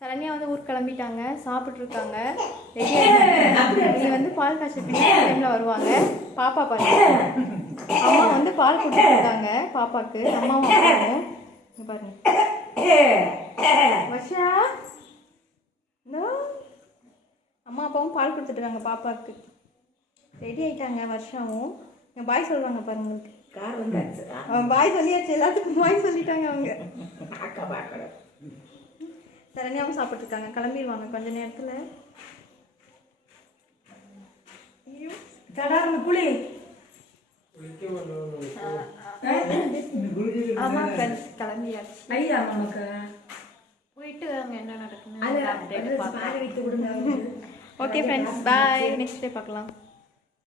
சரண்யா வந்து ஊருக்கு கிளம்பிட்டாங்க. சாப்பிட்ருக்காங்க நீ வந்து பால் காய்ச்சல் டைமில் வருவாங்க. பாப்பா பாருங்க. அம்மா வந்து பால் கொடுத்துருக்காங்க. பாப்பாக்கு. அம்மாவும் இங்க பாருங்க. வர்ஷா. அம்மா அப்பாவும் பால் கொடுத்துட்ருக்காங்க பாப்பாவுக்கு ரெடி ஆயிட்டாங்க வருஷாவும். பாய் சொல்லுவாங்க பாருங்க கார் வந்தாச்சு பாய் சொல்லியாச்சு. எல்லாத்துக்கும் பாய் சொல்லிட்டாங்க அவங்க. சரண்யாவும் சாப்பிட்ருக்காங்க கிளம்பிடுவாங்க கொஞ்ச நேரத்தில். குளி ஆமாம் ஃப்ரெண்ட்ஸ் கிளம்பியாச்சு. ஐயா நமக்கு. போயிட்டு அங்கே என்ன அது நடக்குன்னு okay friends bye next day பார்க்கலாம்.